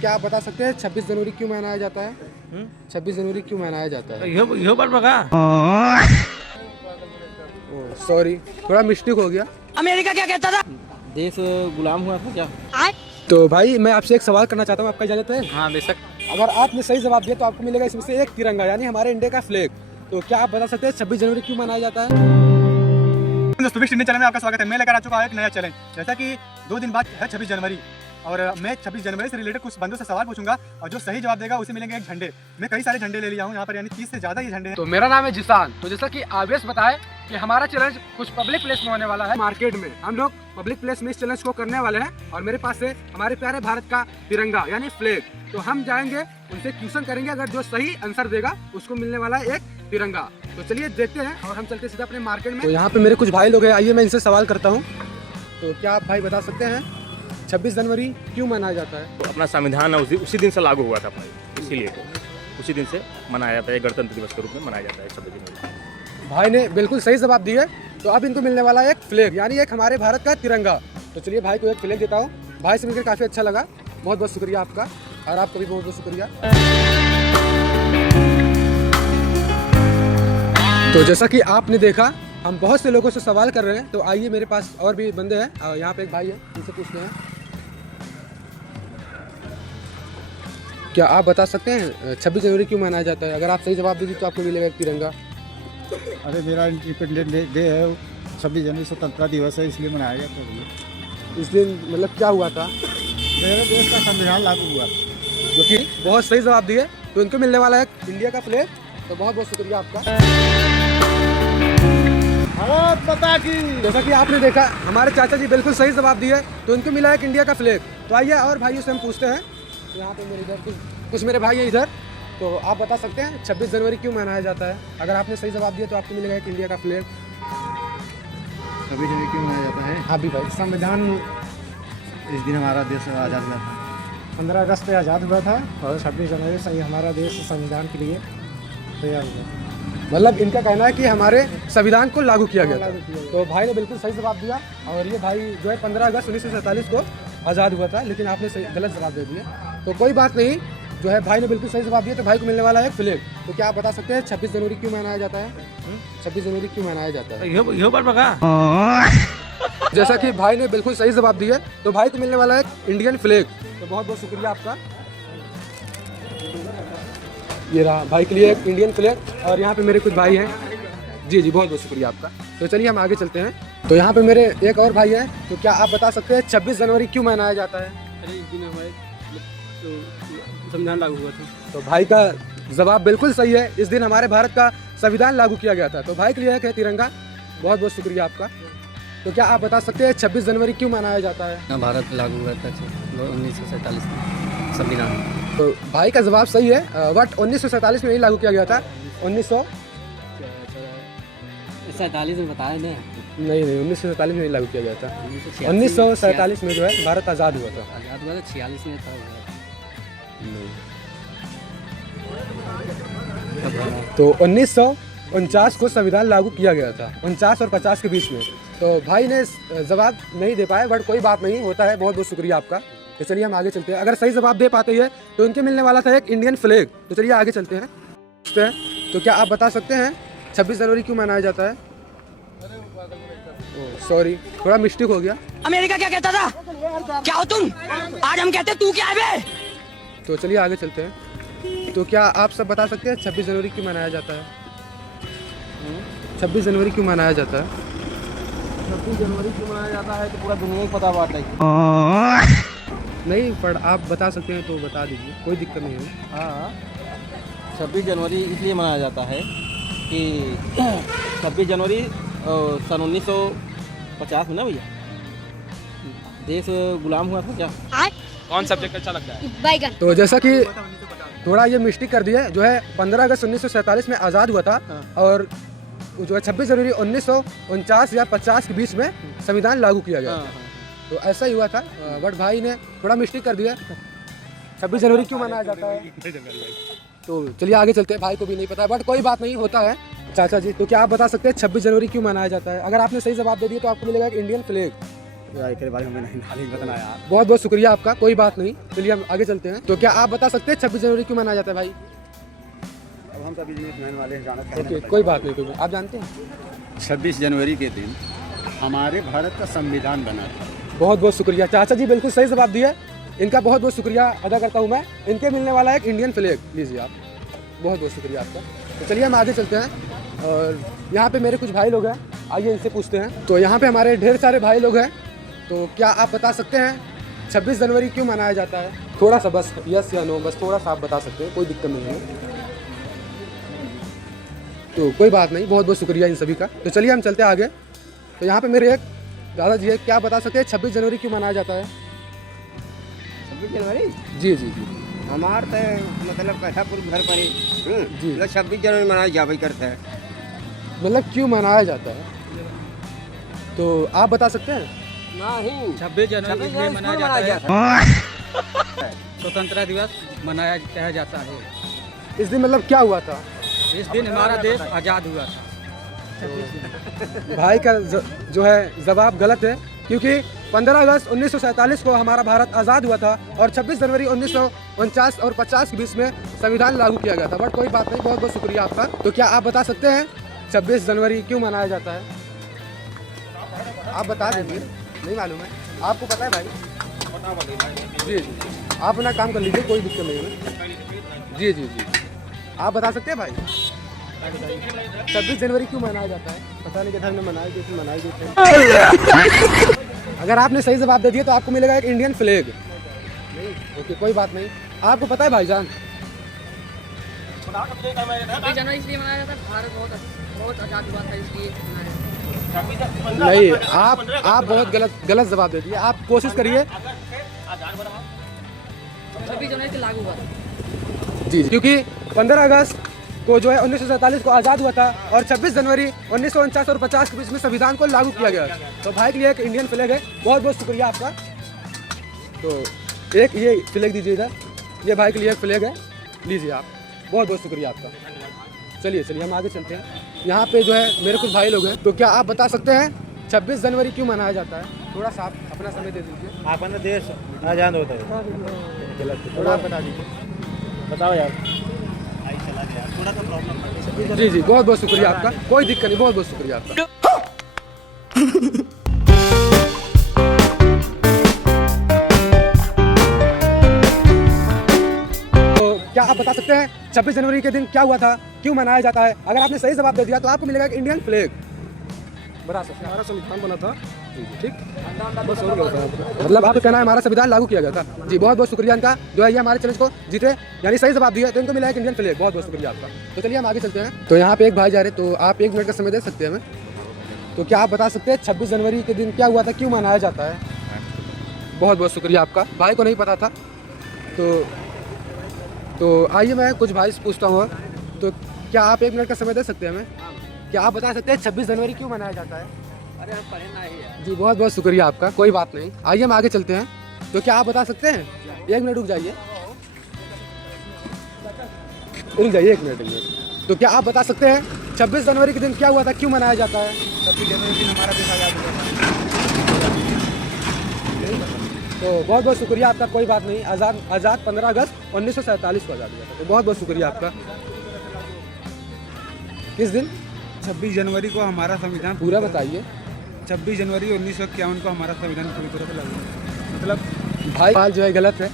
क्या आप बता सकते हैं 26 जनवरी क्यों मनाया जाता है? 26 जनवरी क्यों मनाया जाता है? यो बात बघा। सॉरी, थोड़ा मिस्टेक हो गया। अमेरिका क्या कहता था? देश गुलाम हुआ था क्या? तो भाई मैं आपसे एक सवाल करना चाहता हूँ, आपका इजाजत है? हाँ बेशक। अगर आपने सही जवाब दिया तो आपको मिलेगा इसमें से एक तिरंगा, यानी हमारे इंडिया का फ्लैग। तो क्या आप बता सकते हैं 26 जनवरी क्यों मनाया जाता है? दोस्तों, इंडियन चैनल में आपका स्वागत है। मैं लेकर आ चुका हूं एक नया चैलेंज। जैसा कि 2 दिन बाद है 26 जनवरी और मैं 26 जनवरी से रिलेटेड कुछ बंदों से सवाल पूछूंगा और जो सही जवाब देगा उसे मिलेंगे एक झंडे। मैं कई सारे झंडे ले लिया हूं यहाँ पर, यानी 30 से ज्यादा ये झंडे हैं। तो मेरा नाम है जिसान। तो जैसा कि आवेश बताए कि हमारा चैलेंज कुछ पब्लिक प्लेस में होने वाला है। मार्केट में हम लोग पब्लिक प्लेस में इस चैलेंज को करने वाले हैं और मेरे पास है हमारे प्यारे भारत का तिरंगा यानी फ्लैग। तो हम जाएंगे उनसे क्वेश्चन करेंगे, अगर जो सही आंसर देगा उसको मिलने वाला है एक तिरंगा। तो चलिए देखते हैं और हम चलते सीधा अपने मार्केट में। तो यहाँ पे मेरे कुछ भाई लोग हैं, आइए मैं इनसे सवाल करता हूँ। तो क्या आप भाई बता सकते हैं 26 जनवरी क्यों मनाया जाता है? तो अपना संविधान है उसी दिन से लागू हुआ था अपना, इसीलिए उसी दिन से मनाया जाता है। गणतंत्र दिवस के रूप में मनाया जाता है 26 जनवरी। भाई ने बिल्कुल सही जवाब दिया, तो अब इनको मिलने वाला है एक फ्लैग यानी एक हमारे भारत का तिरंगा। तो चलिए भाई को एक फ्लैग देता हूँ। भाई से मिलकर काफ़ी अच्छा लगा, बहुत बहुत शुक्रिया आपका, और आपको भी बहुत बहुत शुक्रिया। तो जैसा कि आपने देखा हम बहुत से लोगों से सवाल कर रहे हैं, तो आइए मेरे पास और भी बंदे हैं। यहाँ पे एक भाई है, उनसे पूछते हैं। क्या आप बता सकते हैं 26 जनवरी क्यों मनाया जाता है? अगर आप सही जवाब दीजिए तो आपको मिलेगा एक तिरंगा। अरे मेरा इंडिपेंडेंस डे है, 26 जनवरी स्वतंत्रता दिवस है, इसलिए मनाया जाता है। इस दिन मतलब क्या हुआ था? मेरे देश का संविधान लागू हुआ, जो कि बहुत सही जवाब दिए, तो इनको मिलने वाला है इंडिया का फ्लैग। तो बहुत बहुत शुक्रिया आपका। भारत माता की। जैसा कि आपने देखा हमारे चाचा जी बिल्कुल सही जवाब दिए, तो इनको मिला है इंडिया का फ्लैग। तो आइए और भाइयों से हम पूछते हैं। तो यहाँ पे मेरे इधर कुछ मेरे भाई हैं इधर। तो आप बता सकते हैं 26 जनवरी क्यों मनाया जाता है? अगर आपने सही जवाब दिया तो आपको मिलेगा एक इंडिया का फ्लैग। 26 जनवरी क्यों मनाया जाता है? हाँ भी भाई, संविधान इस दिन हमारा देश आज़ाद हुआ था। 15 अगस्त पे आज़ाद हुआ था और 26 जनवरी से ही हमारा देश संविधान के लिए तैयार हुआ। मतलब इनका कहना है कि हमारे संविधान को लागू किया गया था। तो भाई ने बिल्कुल सही जवाब दिया। और ये भाई जो है 15 अगस्त 1947 को आज़ाद हुआ था, लेकिन आपने गलत जवाब दे दिया। तो कोई बात नहीं, जो है भाई ने बिल्कुल सही जवाब दिया, तो भाई को मिलने वाला है फ्लैग। तो क्या आप बता सकते हैं 26 जनवरी क्यों मनाया जाता है? 26 जनवरी क्यों मनाया जाता है? यो बात बघा। जैसा कि भाई ने बिल्कुल सही जवाब दिया, तो भाई को मिलने वाला है इंडियन फ्लैग। तो बहुत बहुत शुक्रिया आपका। ये रहा भाई के लिए एक इंडियन फ्लैग। और यहाँ पे मेरे कुछ भाई हैं। जी जी, बहुत बहुत शुक्रिया आपका। तो चलिए हम आगे चलते हैं। तो यहाँ पे मेरे एक और भाई हैं। तो क्या आप बता सकते हैं 26 जनवरी क्यों मनाया जाता है? अरे इस दिन हमारे संविधान लागू हुआ था। तो भाई का जवाब बिल्कुल सही है, इस दिन हमारे भारत का संविधान लागू किया गया था। तो भाई के लिए एक है तिरंगा। बहुत बहुत शुक्रिया आपका। तो क्या आप बता सकते हैं 26 जनवरी क्यों मनाया जाता है? भारत लागू हुआ था 1947 में संविधान। तो भाई का जवाब सही है, बट 1947 में नहीं लागू किया गया था। 1947 में बताया ना। नहीं 1947 में नहीं लागू किया गया था। 1947 में जो है भारत आज़ाद हुआ था। आज़ाद हुआ था 46 में था। तो 1949 को संविधान लागू किया गया था, 49 और 50 के बीच में। तो भाई ने जवाब नहीं दे पाए, बट कोई बात नहीं, होता है। बहुत बहुत शुक्रिया आपका। तो चलिए हम आगे चलते हैं। अगर सही जवाब दे पाते हैं तो इनके मिलने वाला था एक इंडियन फ्लैग। तो चलिए आगे चलते हैं। तो क्या आप बता सकते हैं 26 जनवरी क्यों मनाया जाता है? सॉरी, थोड़ा मिस्टेक हो गया। अमेरिका क्या कहता था? क्या हो तुम? आज हम कहते तू क्या है बे? तो चलिए आगे चलते हैं। तो क्या आप सब बता सकते हैं 26 जनवरी क्यों मनाया जाता है? 26 जनवरी क्यों मनाया जाता है? 26 जनवरी क्यों मनाया जाता है तो पूरा दुनिया ही पता बात है। नहीं, पर आप बता सकते हैं तो बता दीजिए, कोई दिक्कत नहीं है। हाँ, 26 जनवरी इसलिए मनाया जाता है कि 26 जनवरी सन 1950 में ना भैया, देश गुलाम हुआ था क्या? कौन सब्जेक्ट अच्छा लगता है? बैगन। तो जैसा कि थोड़ा ये मिस्टेक कर दिया, जो है 15 अगस्त 1947 में आज़ाद हुआ था। और जो है 26 जनवरी 1949 या 50 के बीच में संविधान लागू किया गया था। तो ऐसा ही हुआ था, बट भाई ने थोड़ा मिस्टेक कर दिया। 26 जनवरी क्यों मनाया जाता है? तो चलिए आगे चलते हैं। भाई को भी नहीं पता है, बट कोई बात नहीं, होता है। चाचा जी, तो क्या आप बता सकते हैं 26 जनवरी क्यों मनाया जाता है? अगर आपने सही जवाब दे दिया तो आपको मिलेगा एक इंडियन फ्लैग। यार इसके बारे में नहीं बताना यार। बहुत बहुत शुक्रिया आपका, कोई बात नहीं, चलिए हम आगे चलते हैं। तो क्या आप बता सकते हैं 26 जनवरी क्यों मनाया जाता है भाई? अब हम तो बिजनेसमैन वाले हैं, जाना ओके, कोई बात नहीं, कोई बात। आप जानते हैं? 26 जनवरी के दिन हमारे भारत का संविधान बना था। बहुत बहुत शुक्रिया चाचा जी, बिल्कुल सही जवाब दिया। इनका बहुत बहुत शुक्रिया अदा करता हूँ मैं। इनके मिलने वाला है एक इंडियन फ्लैग, लीजिए आप। बहुत बहुत शुक्रिया आपका। तो चलिए हम आगे चलते हैं और यहाँ पे मेरे कुछ भाई लोग हैं, आइए इनसे पूछते हैं। तो यहाँ पे हमारे ढेर सारे भाई लोग हैं, तो क्या आप बता सकते हैं 26 जनवरी क्यों मनाया जाता है? थोड़ा सा बस यस या नो, बस थोड़ा सा आप बता सकते हैं, कोई दिक्कत नहीं है। तो कोई बात नहीं, बहुत बहुत शुक्रिया इन सभी का। तो चलिए हम चलते हैं आगे। तो यहाँ पे मेरे एक दादाजी है, क्या बता सकते हैं 26 जनवरी क्यों मनाया जाता है? 26 जनवरी जी जी जी हमार तो मतलब कैथापुर घर पर ही जी। 26 जनवरी मनाई जावे करते हैं। मतलब क्यों मनाया जाता है, तो आप बता सकते हैं? नहीं 26 जनवरी इसलिए मनाया जाता है। स्वतंत्रता दिवस मनाया जाता है। इस दिन मतलब क्या हुआ था? इस दिन हमारा देश आज़ाद हुआ था। भाई का जो है जवाब गलत है, क्योंकि 15 अगस्त 1947 को हमारा भारत आज़ाद हुआ था और 26 जनवरी 1949 और 50 के बीच में संविधान लागू किया गया था। बट कोई बात नहीं, बहुत बहुत शुक्रिया आपका। तो क्या आप बता सकते हैं 26 जनवरी क्यों मनाया जाता है? आप बता दीजिए, नहीं मालूम है आपको? पता है भाई? जी जी, आप अपना काम कर लीजिए, कोई दिक्कत नहीं है। जी जी जी, आप बता सकते हैं भाई 26 जनवरी क्यों मनाया जाता है? पता नहीं किधर में मनाई गई थी। अगर आपने सही जवाब दे दिया तो आपको मिलेगा एक इंडियन फ्लैग। ओके, कोई बात नहीं। आपको पता है भाईजान? 26 जनवरी इसलिए मनाया जाता है, भारत बहुत आज़ाद हुआ था इसलिए मनाया जाता है। नहीं, आप बहुत गलत जवाब दे दिए। आप कोशिश करिए। 26 जनवरी से लागू हुआ था। जी, क्योंकि 15 अगस्त को जो है 1947 को आज़ाद हुआ था और 26 जनवरी 1949 और 50 के बीच में संविधान को लागू किया गया। तो भाई के लिए एक इंडियन फ्लैग है। बहुत बहुत शुक्रिया आपका। तो एक ये फ्लैग दीजिए इधर, ये भाई के लिए एक फ्लैग है, लीजिए आप। बहुत बहुत शुक्रिया आपका। चलिए हम आगे चलते हैं। यहाँ पे जो है मेरे कुछ भाई लोग हैं, तो क्या आप बता सकते हैं 26 जनवरी क्यों मनाया जाता है? थोड़ा सा आप अपना समय दे दीजिए। अपना देश आज़ाद होता है। गलत, थोड़ा आप बता दीजिए। बताओ यार। जी जी, बहुत बहुत शुक्रिया आपका, कोई दिक्कत नहीं, बहुत बहुत शुक्रिया आपका। तो क्या आप बता सकते हैं 26 जनवरी के दिन क्या हुआ था, क्यों मनाया जाता है? अगर आपने सही जवाब दे दिया तो आपको मिलेगा एक इंडियन फ्लैग। बता सकते हैं हमारा संविधान बना था, ठीक, बस हो गया था। मतलब आपका कहना है हमारा संविधान लागू किया गया था। जी, बहुत बहुत शुक्रिया इनका, जो है ये हमारे चैलेंज को जीते, यानी सही जवाब दिया तो इनको मिला एक इंडियन फ्लैग। बहुत बहुत शुक्रिया आपका। तो चलिए हम आगे चलते हैं। तो यहाँ पे एक भाई जा रहे, तो आप 1 मिनट का समय दे सकते हैं हमें? तो क्या आप बता सकते हैं 26 जनवरी के दिन क्या हुआ था, क्यों मनाया जाता है? बहुत बहुत शुक्रिया आपका, भाई को नहीं पता था। तो आइए मैं कुछ भाई से पूछता हूँ। तो क्या आप 1 मिनट का समय दे सकते हैं हमें? क्या आप बता सकते हैं 26 जनवरी क्यों मनाया जाता है? अरे हम पढ़े ना ही। जी, बहुत बहुत शुक्रिया आपका, कोई बात नहीं। आइए हम आगे चलते हैं। तो क्या आप बता सकते हैं? 1 मिनट रुक जाइए, 1 मिनट। तो क्या आप बता सकते हैं 26 जनवरी के दिन क्या हुआ था, क्यों मनाया जाता है? 26 जनवरी के दिन हमारा देश आज़ाद हुआ था। तो बहुत बहुत शुक्रिया आपका, कोई बात नहीं। आज़ाद 15 अगस्त 1947 को आज़ाद हुआ था। तो बहुत बहुत शुक्रिया आपका। किस दिन? 26 जनवरी को हमारा संविधान पूरा बताइए। 26 जनवरी 1951 को हमारा संविधान पूरी तरह से लागू हुआ। मतलब भाई सवाल जो है गलत है,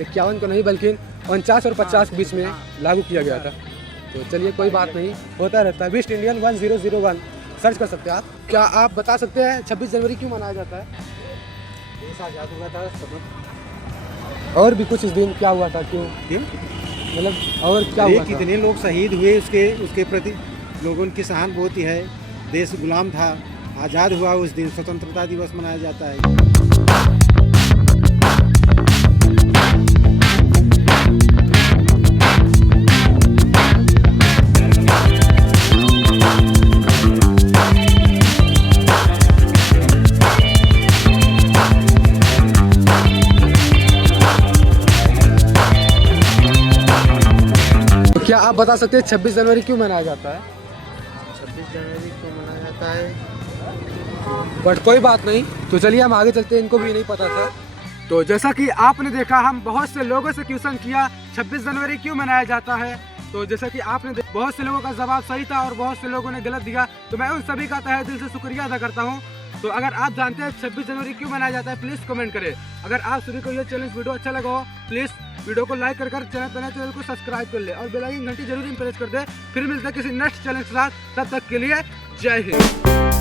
51 को नहीं बल्कि 49 और 50 के बीच में लागू किया गया था। तो चलिए कोई बात नहीं, होता रहता है। वेस्ट इंडियन 1001 सर्च कर सकते हैं आप। क्या आप बता सकते हैं 26 जनवरी क्यों मनाया जाता है? देश आज़ाद हुआ था सब। और भी कुछ इस दिन क्या हुआ था, क्यों मतलब और क्या हुआ था? कितने लोग शहीद हुए उसके प्रति लोगों की सहानुभूति है। देश गुलाम था, आज़ाद हुआ, उस दिन स्वतंत्रता दिवस मनाया जाता है। क्या आप बता सकते हैं 26 जनवरी क्यों मनाया जाता है? 26 जनवरी को मनाया जाता है बट कोई बात नहीं। तो चलिए हम आगे चलते हैं, इनको भी नहीं पता था। तो जैसा कि आपने देखा, हम बहुत से लोगों से क्वेश्चन किया 26 जनवरी क्यों मनाया जाता है। तो जैसा कि आपने बहुत से लोगों का जवाब सही था और बहुत से लोगों ने गलत दिया। तो मैं उन सभी का तहे दिल से शुक्रिया अदा करता हूँ। तो अगर आप जानते हैं 26 जनवरी क्यों मनाया जाता है, प्लीज़ कमेंट करें। अगर आप सभी को ये चैलेंज वीडियो अच्छा लगा हो, प्लीज़ वीडियो को लाइक कर चैनल को सब्सक्राइब कर ले और बेल आइकन घंटी जरूर प्रेस कर दे। फिर मिलते हैं किसी नेक्स्ट चैलेंज के साथ, तब तक के लिए जय हिंद।